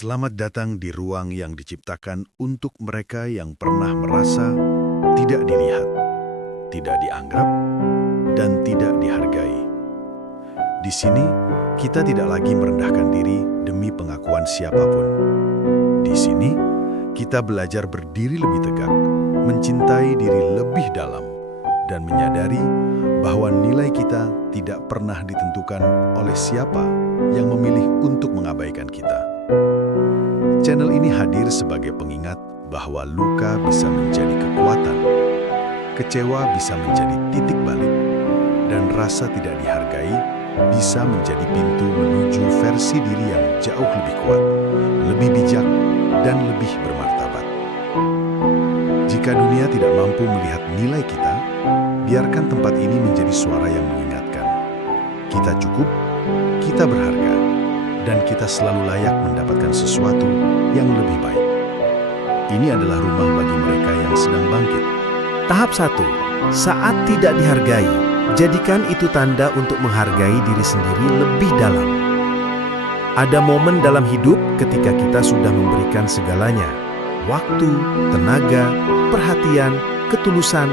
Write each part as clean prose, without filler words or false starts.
Selamat datang di ruang yang diciptakan untuk mereka yang pernah merasa tidak dilihat, tidak dianggap, dan tidak dihargai. Di sini, kita tidak lagi merendahkan diri demi pengakuan siapapun. Di sini, kita belajar berdiri lebih tegak, mencintai diri lebih dalam, dan menyadari bahwa nilai kita tidak pernah ditentukan oleh siapa yang memilih untuk mengabaikan kita. Channel ini hadir sebagai pengingat bahwa luka bisa menjadi kekuatan, kecewa bisa menjadi titik balik, dan rasa tidak dihargai bisa menjadi pintu menuju versi diri yang jauh lebih kuat, lebih bijak, dan lebih bermartabat. Jika dunia tidak mampu melihat nilai kita, biarkan tempat ini menjadi suara yang mengingatkan. Kita cukup, kita berharga, dan kita selalu layak mendapatkan sesuatu yang lebih baik. Ini adalah rumah bagi mereka yang sedang bangkit. Tahap 1. Saat tidak dihargai, jadikan itu tanda untuk menghargai diri sendiri lebih dalam. Ada momen dalam hidup ketika kita sudah memberikan segalanya, waktu, tenaga, perhatian, ketulusan,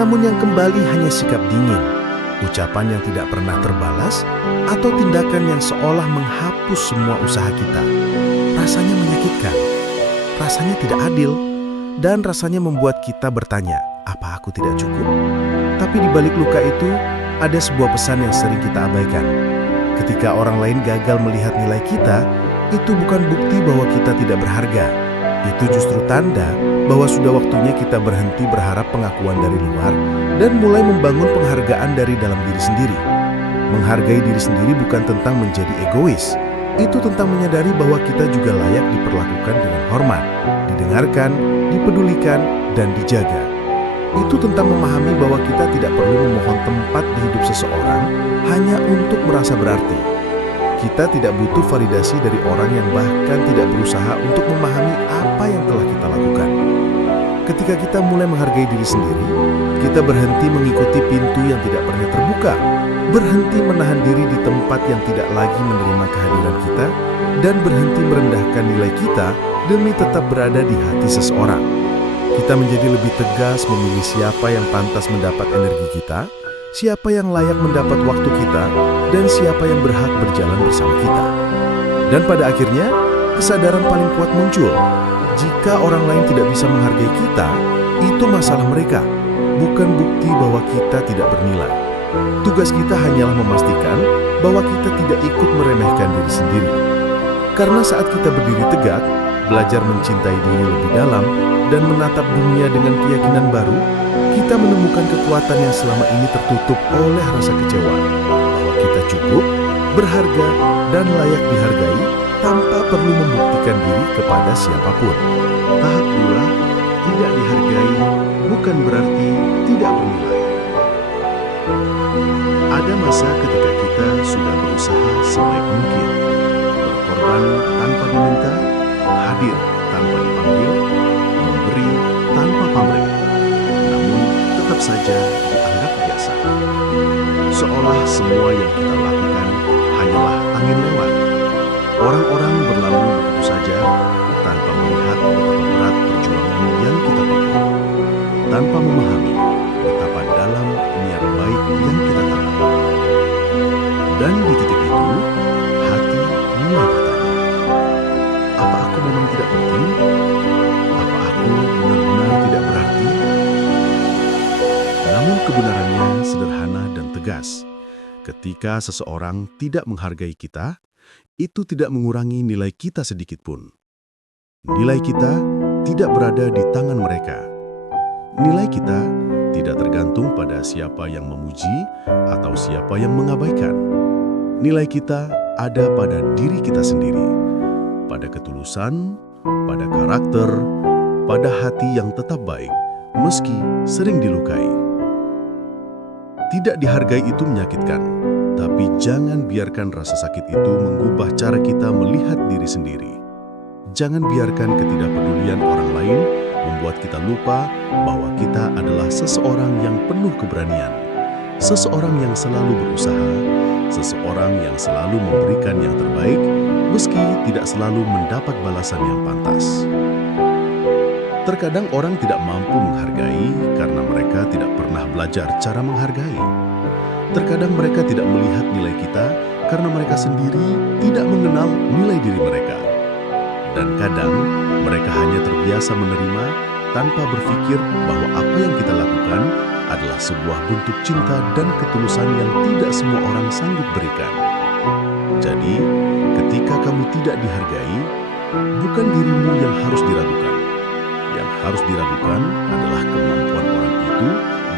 namun yang kembali hanya sikap dingin, ucapan yang tidak pernah terbalas, atau tindakan yang seolah menghapus semua usaha kita. Rasanya menyakitkan, rasanya tidak adil, dan rasanya membuat kita bertanya, apa aku tidak cukup? Tapi di balik luka itu, ada sebuah pesan yang sering kita abaikan. Ketika orang lain gagal melihat nilai kita, itu bukan bukti bahwa kita tidak berharga. Itu justru tanda bahwa sudah waktunya kita berhenti berharap pengakuan dari luar dan mulai membangun penghargaan dari dalam diri sendiri. Menghargai diri sendiri bukan tentang menjadi egois. Itu tentang menyadari bahwa kita juga layak diperlakukan dengan hormat, didengarkan, dipedulikan, dan dijaga. Itu tentang memahami bahwa kita tidak perlu memohon tempat di hidup seseorang hanya untuk merasa berarti. Kita tidak butuh validasi dari orang yang bahkan tidak berusaha untuk memahami apa yang telah kita lakukan. Ketika kita mulai menghargai diri sendiri, kita berhenti mengikuti pintu yang tidak pernah terbuka, berhenti menahan diri di tempat yang tidak lagi menerima kehadiran kita, dan berhenti merendahkan nilai kita demi tetap berada di hati seseorang. Kita menjadi lebih tegas memilih siapa yang pantas mendapat energi kita, siapa yang layak mendapat waktu kita, dan siapa yang berhak berjalan bersama kita. Dan pada akhirnya, kesadaran paling kuat muncul. Jika orang lain tidak bisa menghargai kita, itu masalah mereka, bukan bukti bahwa kita tidak bernilai. Tugas kita hanyalah memastikan bahwa kita tidak ikut meremehkan diri sendiri. Karena saat kita berdiri tegak, belajar mencintai diri lebih dalam, dan menatap dunia dengan keyakinan baru, kita menemukan kekuatan yang selama ini tertutup oleh rasa kecewa, bahwa kita cukup, berharga, dan layak dihargai tanpa perlu membuktikan diri kepada siapapun. Tahap 2, tidak dihargai bukan berarti tidak bernilai. Ada masa ketika kita sudah berusaha sebaik mungkin, berkorban tanpa diminta, hadir tanpa dipanggil, memberi tanpa pamrih, namun tetap saja dianggap biasa. Seolah semua yang kita lakukan hanyalah angin lewat. Orang-orang berlalu begitu saja tanpa melihat betapa berat perjuangan yang kita pikul, tanpa memahami betapa dalam niat baik yang kita tanam. Dan di titik itu, hati mulai bertanya, apa aku memang tidak penting? Apa aku benar-benar tidak berarti? Namun kebenarannya sederhana dan tegas. Ketika seseorang tidak menghargai kita, itu tidak mengurangi nilai kita sedikit pun. Nilai kita tidak berada di tangan mereka. Nilai kita tidak tergantung pada siapa yang memuji atau siapa yang mengabaikan. Nilai kita ada pada diri kita sendiri, pada ketulusan, pada karakter, pada hati yang tetap baik, meski sering dilukai. Tidak dihargai itu menyakitkan, tapi jangan biarkan rasa sakit itu mengubah cara kita melihat diri sendiri. Jangan biarkan ketidakpedulian orang lain membuat kita lupa bahwa kita adalah seseorang yang penuh keberanian, seseorang yang selalu berusaha, seseorang yang selalu memberikan yang terbaik, meski tidak selalu mendapat balasan yang pantas. Terkadang orang tidak mampu menghargai karena mereka tidak pernah belajar cara menghargai. Terkadang mereka tidak melihat nilai kita karena mereka sendiri tidak mengenal nilai diri mereka. Dan kadang mereka hanya terbiasa menerima tanpa berpikir bahwa apa yang kita lakukan adalah sebuah bentuk cinta dan ketulusan yang tidak semua orang sanggup berikan. Jadi, ketika kamu tidak dihargai, bukan dirimu yang harus diragukan. Yang harus diragukan adalah kemampuan orang itu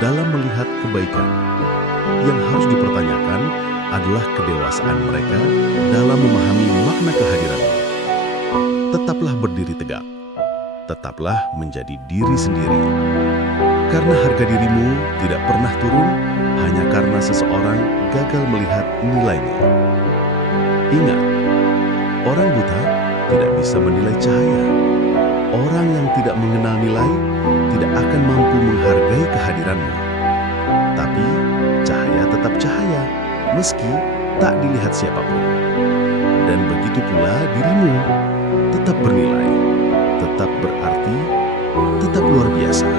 dalam melihat kebaikan. Yang harus dipertanyakan adalah kedewasaan mereka dalam memahami makna kehadiranmu. Tetaplah berdiri tegak. Tetaplah menjadi diri sendiri. Karena harga dirimu tidak pernah turun hanya karena seseorang gagal melihat nilaimu. Ingat, orang buta tidak bisa menilai cahaya. Orang yang tidak mengenal nilai tidak akan mampu menghargai kehadiranmu. Tapi cahaya tetap cahaya, meski tak dilihat siapapun. Dan begitu pula dirimu, tetap bernilai, tetap berarti, tetap luar biasa,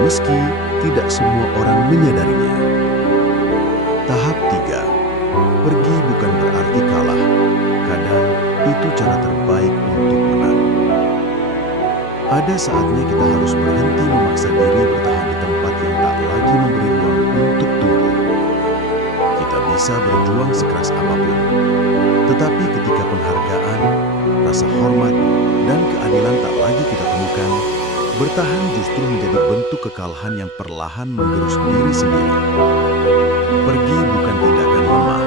meski tidak semua orang menyadarinya. Tahap 3. Pergi bukan berarti kalah. Kadang itu cara terbaik untuk menang. Ada saatnya kita harus berhenti memaksa diri bertahan di tempat yang tak lagi memberi ruang untuk tumbuh. Kita bisa berjuang sekeras apapun, tetapi ketika penghargaan, rasa hormat, dan keadilan tak lagi kita temukan, bertahan justru menjadi bentuk kekalahan yang perlahan menggerus diri sendiri. Pergi bukan tindakan lemah,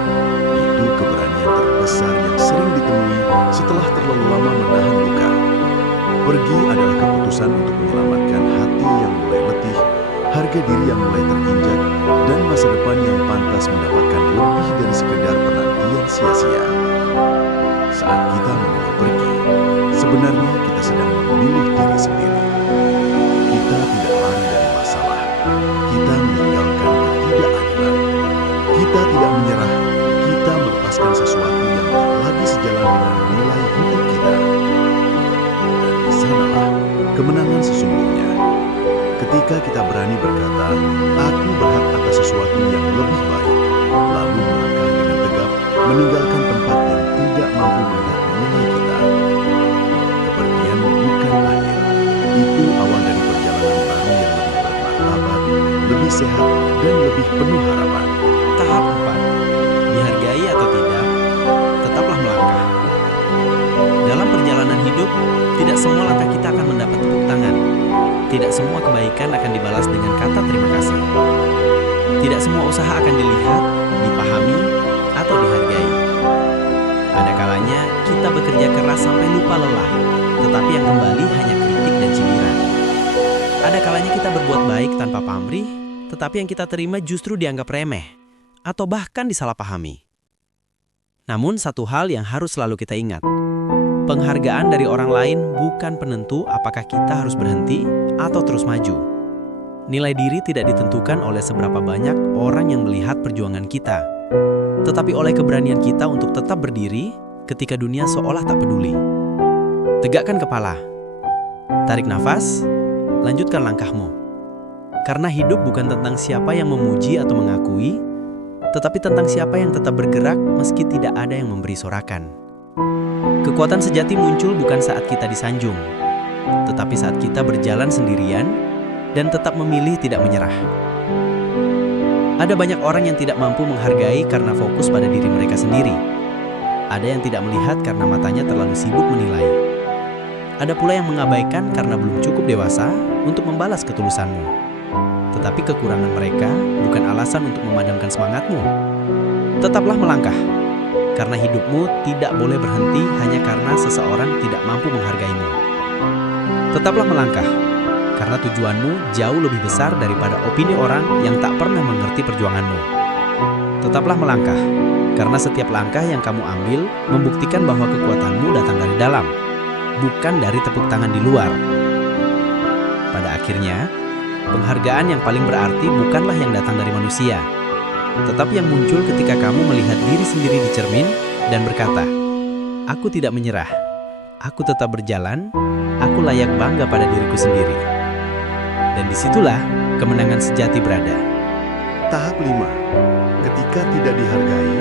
itu keberanian terbesar yang sering ditemui setelah terlalu lama menahan luka. Pergi adalah keputusan untuk menyelamatkan hati yang mulai letih, harga diri yang mulai terinjak, dan masa depan yang pantas mendapatkan lebih dari sekedar penantian sia-sia. Saat kita memilih pergi, sebenarnya kita sedang memilih diri sendiri. Kita tidak lari dari masalah, kita meninggalkan ketidakadilan. Kita tidak menyerah, kita melepaskan sesuatu yang tak lagi sejalan dengan nilai hidup kita. Dan di sanalah kemenangan sesungguhnya. Ketika kita berani berkata, aku berhak atas sesuatu yang lebih baik, lalu melangkah dengan tegap, meninggalkan tempat yang tidak mampu melihat nilai kita. Kepergian bukan akhir. Itu awal dari perjalanan baru yang lebih bermartabat, lebih sehat, dan lebih penuh harapan. Tahap 4. Dihargai atau tidak, tetaplah melangkah. Dalam perjalanan hidup, tidak semua langkah kita akan mendapat tepuk tangan. Tidak semua kebaikan akan dibalas dengan kata terima kasih. Tidak semua usaha akan dilihat, dipahami, atau dihargai. Ada kalanya kita bekerja keras sampai lupa lelah, tetapi yang kembali hanya kritik dan cibiran. Ada kalanya kita berbuat baik tanpa pamrih, tetapi yang kita terima justru dianggap remeh, atau bahkan disalahpahami. Namun satu hal yang harus selalu kita ingat, penghargaan dari orang lain bukan penentu apakah kita harus berhenti atau terus maju. Nilai diri tidak ditentukan oleh seberapa banyak orang yang melihat perjuangan kita, tetapi oleh keberanian kita untuk tetap berdiri ketika dunia seolah tak peduli. Tegakkan kepala, tarik nafas, lanjutkan langkahmu. Karena hidup bukan tentang siapa yang memuji atau mengakui, tetapi tentang siapa yang tetap bergerak meski tidak ada yang memberi sorakan. Kekuatan sejati muncul bukan saat kita disanjung, tetapi saat kita berjalan sendirian dan tetap memilih tidak menyerah. Ada banyak orang yang tidak mampu menghargai karena fokus pada diri mereka sendiri. Ada yang tidak melihat karena matanya terlalu sibuk menilai. Ada pula yang mengabaikan karena belum cukup dewasa untuk membalas ketulusanmu. Tetapi kekurangan mereka bukan alasan untuk memadamkan semangatmu. Tetaplah melangkah, karena hidupmu tidak boleh berhenti hanya karena seseorang tidak mampu menghargaimu. Tetaplah melangkah, karena tujuanmu jauh lebih besar daripada opini orang yang tak pernah mengerti perjuanganmu. Tetaplah melangkah, karena setiap langkah yang kamu ambil membuktikan bahwa kekuatanmu datang dari dalam, bukan dari tepuk tangan di luar. Pada akhirnya, penghargaan yang paling berarti bukanlah yang datang dari manusia, tetapi yang muncul ketika kamu melihat diri sendiri di cermin dan berkata, "Aku tidak menyerah. Aku tetap berjalan. Aku layak bangga pada diriku sendiri." Dan disitulah kemenangan sejati berada. Tahap 5. Ketika tidak dihargai,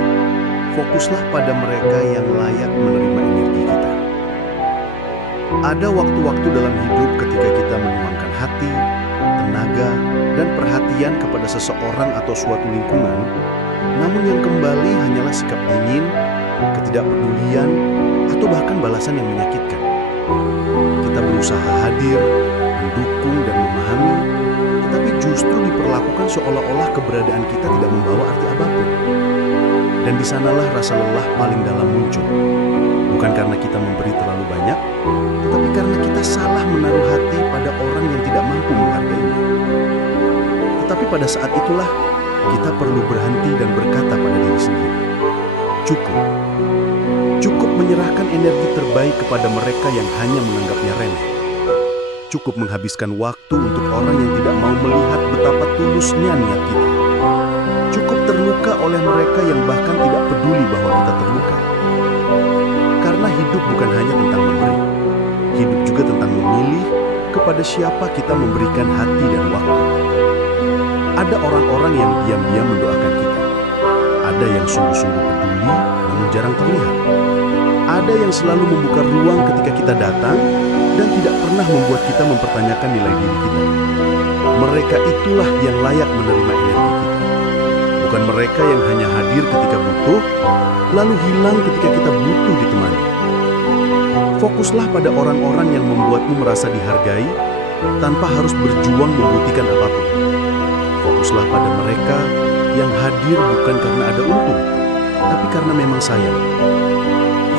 fokuslah pada mereka yang layak menerima energi kita. Ada waktu-waktu dalam hidup ketika kita menuangkan hati, tenaga, dan perhatian kepada seseorang atau suatu lingkungan, namun yang kembali hanyalah sikap dingin, ketidakpedulian, atau bahkan balasan yang menyakitkan. Kita berusaha hadir, mendukung, dan memahami, tetapi justru diperlakukan seolah-olah keberadaan kita tidak membawa arti apapun. Dan di sanalah rasa lelah paling dalam muncul. Bukan karena kita memberi terlalu banyak, tetapi karena kita salah menaruh hati pada orang yang tidak mampu menghargainya. Tetapi pada saat itulah, kita perlu berhenti dan berkata pada diri sendiri, cukup. Cukup menyerahkan energi terbaik kepada mereka yang hanya menganggapnya remeh. Cukup menghabiskan waktu untuk orang yang tidak mau melihat betapa tulusnya niat kita. Cukup terluka oleh mereka yang bahkan tidak peduli bahwa kita terluka. Karena hidup bukan hanya tentang memberi. Hidup juga tentang memilih kepada siapa kita memberikan hati dan waktu. Ada orang-orang yang diam-diam mendoakan kita. Ada yang sungguh-sungguh peduli namun jarang terlihat. Ada yang selalu membuka ruang ketika kita datang dan tidak pernah membuat kita mempertanyakan nilai diri kita. Mereka itulah yang layak menerima energi kita. Bukan mereka yang hanya hadir ketika butuh, lalu hilang ketika kita butuh ditemani. Fokuslah pada orang-orang yang membuatmu merasa dihargai tanpa harus berjuang membuktikan apapun. Fokuslah pada mereka yang hadir bukan karena ada untung, tapi karena memang sayang.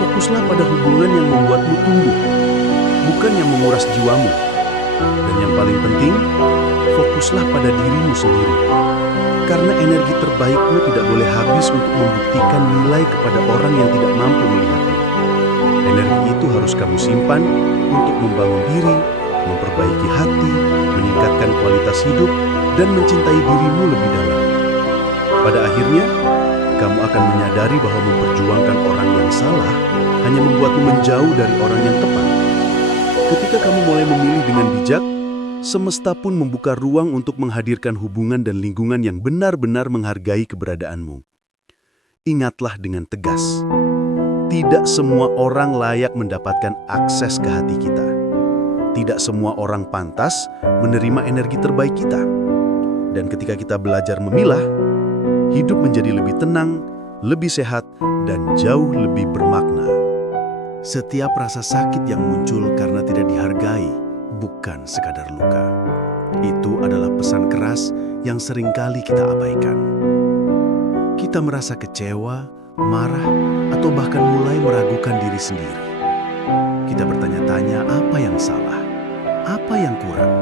Fokuslah pada hubungan yang membuatmu tumbuh, bukan yang menguras jiwamu. Dan yang paling penting, fokuslah pada dirimu sendiri. Karena energi terbaikmu tidak boleh habis untuk membuktikan nilai kepada orang yang tidak mampu melihatmu. Energi itu harus kamu simpan untuk membangun diri, memperbaiki hati, meningkatkan kualitas hidup, dan mencintai dirimu lebih dalam. Pada akhirnya, kamu akan menyadari bahwa memperjuangkan orang yang salah hanya membuatmu menjauh dari orang yang tepat. Ketika kamu mulai memilih dengan bijak, semesta pun membuka ruang untuk menghadirkan hubungan dan lingkungan yang benar-benar menghargai keberadaanmu. Ingatlah dengan tegas, tidak semua orang layak mendapatkan akses ke hati kita. Tidak semua orang pantas menerima energi terbaik kita. Dan ketika kita belajar memilah, hidup menjadi lebih tenang, lebih sehat, dan jauh lebih bermakna. Setiap rasa sakit yang muncul karena tidak dihargai bukan sekadar luka. Itu adalah pesan keras yang seringkali kita abaikan. Kita merasa kecewa, marah, atau bahkan mulai meragukan diri sendiri. Kita bertanya-tanya apa yang salah, apa yang kurang,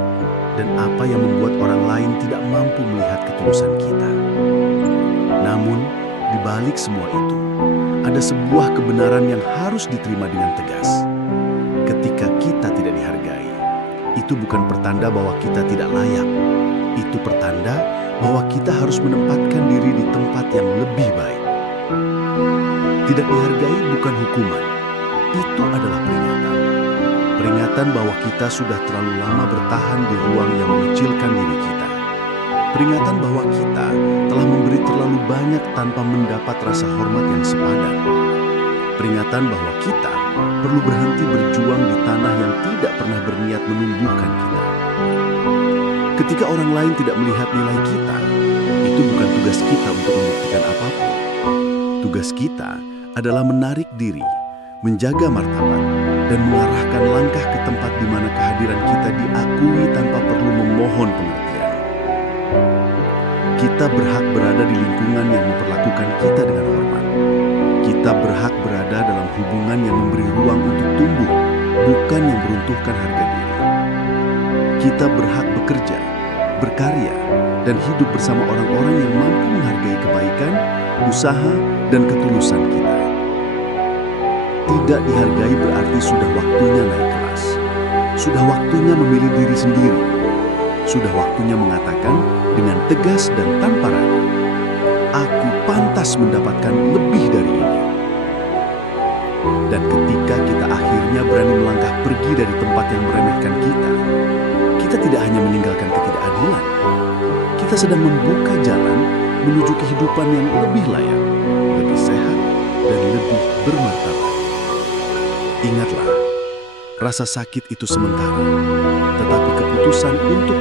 dan apa yang membuat orang lain tidak mampu melihat ketulusan kita. Namun, di balik semua itu, ada sebuah kebenaran yang harus diterima dengan tegas. Ketika kita tidak dihargai, itu bukan pertanda bahwa kita tidak layak. Itu pertanda bahwa kita harus menempatkan diri di tempat yang lebih baik. Tidak dihargai bukan hukuman. Itu adalah peringatan. Peringatan bahwa kita sudah terlalu lama bertahan di ruang yang mengecilkan diri kita. Peringatan bahwa kita telah memberi terlalu banyak tanpa mendapat rasa hormat yang sepadan. Peringatan bahwa kita perlu berhenti berjuang di tanah yang tidak pernah berniat menumbuhkan kita. Ketika orang lain tidak melihat nilai kita, itu bukan tugas kita untuk membuktikan apapun. Tugas kita adalah menarik diri, menjaga martabat, dan mengarahkan langkah ke tempat di mana kehadiran kita diakui tanpa perlu memohon pengertian. Kita berhak berada di lingkungan yang memperlakukan kita dengan hormat. Kita berhak berada dalam hubungan yang memberi ruang untuk tumbuh, bukan yang meruntuhkan harga diri. Kita berhak bekerja, berkarya, dan hidup bersama orang-orang yang mampu menghargai kebaikan, usaha, dan ketulusan kita. Tidak dihargai berarti sudah waktunya naik kelas. Sudah waktunya memilih diri sendiri. Sudah waktunya mengatakan dengan tegas dan tanpa ragu, aku pantas mendapatkan lebih dari ini. Dan ketika kita akhirnya berani melangkah pergi dari tempat yang meremehkan kita tidak hanya meninggalkan ketidakadilan. Kita sedang membuka jalan menuju kehidupan yang lebih layak, lebih sehat, dan lebih bermartabat. Ingatlah, rasa sakit itu sementara, tetapi keputusan untuk